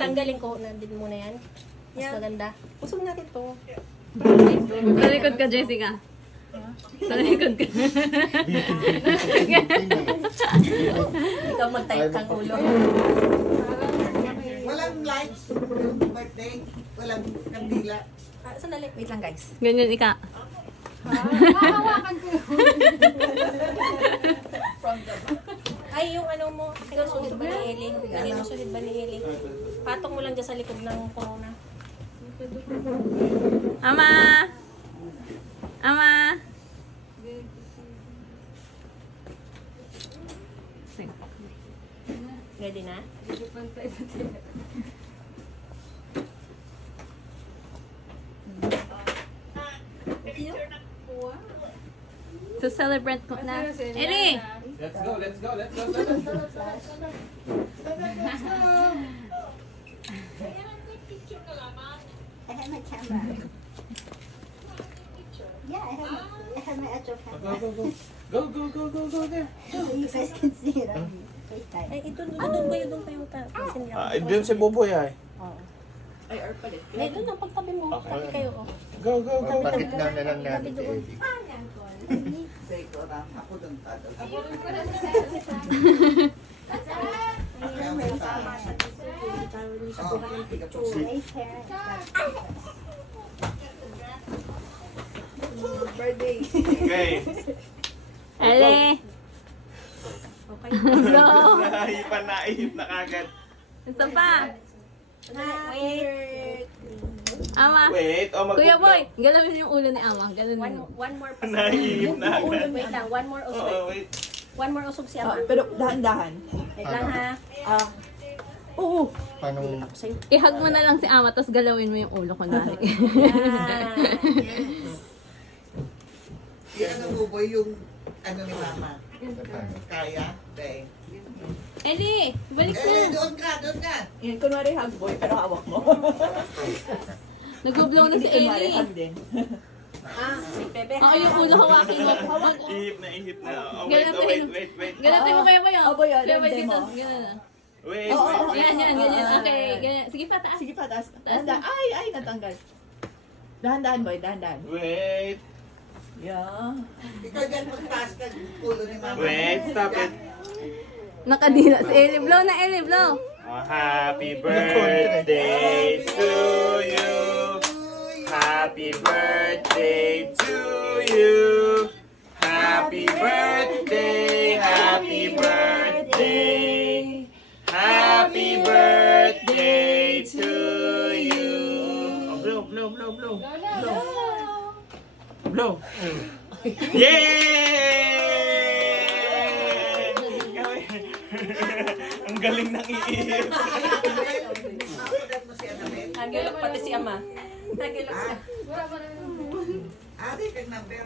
Tatanggalin ko na din muna yan. Mas maganda. Usog natin to. Sa likod ka, Jessica. Sa likod ka. Ikaw mag-type kang ulo. Walang lights. Birthday. Walang kandila. Sandali. Wait lang guys. Ganyan ika. Hahawakan ko yun. Ay, yung ano mo, sinusulit ba ni Eli? Sinusulit ba ni Eli? Patong mo lang dyan sa likod ng corona. Ama! Ama! Ready na? So celebrate ko na. Eli! Let's go, let's go, let's go, let's go, let's go. I have my camera. Yeah, I have my actual camera. Go, go, go. Go, go, go, go, go there. You guys can see it on FaceTime. Ay, ito, doon kayo pansin lang. Doon si Buboy ay. Ay, or palit. Ay, doon ang pagtabi mo. Okay. Tabi kayo, oh. Go, go, go. Bakit lang na lang natin Tabi doon. sa ikaw na ako doon tatas. My parents. Birthday. Okay. Eli! Okay. Go! Naihip na kagad. Isa pa! Wait. Ama! Wait, oh Kuya mag-vlog. Boy! Galawin yung ulo ni Ama. Galawin mo. One more pa. Naihip na agad. Wait lang, one more usog. Oo, wait. One more usog si Ah, Ama. pero dahan-dahan. Wait lang ha. Oo. Paano? I-hug mo na lang si Ama, tapos galawin mo yung ulo ko na. Yan. Yan ang buboy yung ano ni mama. Kaya? Day. Eli! Balik Eh, na! doon ka, doon ka. Yan, kunwari hug boy, pero hawak mo. Nag-blow na si Hindi kunwari Eli. hug din. Si Bebe. Ako yung ulo hawakin mo. Ihip na, ihip na. Oh, wait, Ganun oh, pa wait, yun. wait, wait. Ganatin mo kaya ba yun? Oh, boy, oh, Kaya ba demo. dito? Ganun na. Wait, Oo, wait, oo, wait. Yan, yan, ganyan. Okay, ganyan. Sige pa, taas. Sige pa, taas. Dahan-dahan. Ay, natanggal. Dahan-dahan boy, dahan-dahan. Wait. Yeah. Ikaw dyan magtaas ka ulo ni mama. Wait, stop it. Nakadila si Eli. Blow na, Eli, blow. Oh, happy birthday to you. Happy birthday to you. Happy birthday, happy birthday. Happy birthday to you. Oh, blow, blow, blow, blow. Blow. Yay! Ang galing ng iihip. Makulat mo si Annabelle. Nagilok pati si Ama. Nagilok siya. Adi kang number.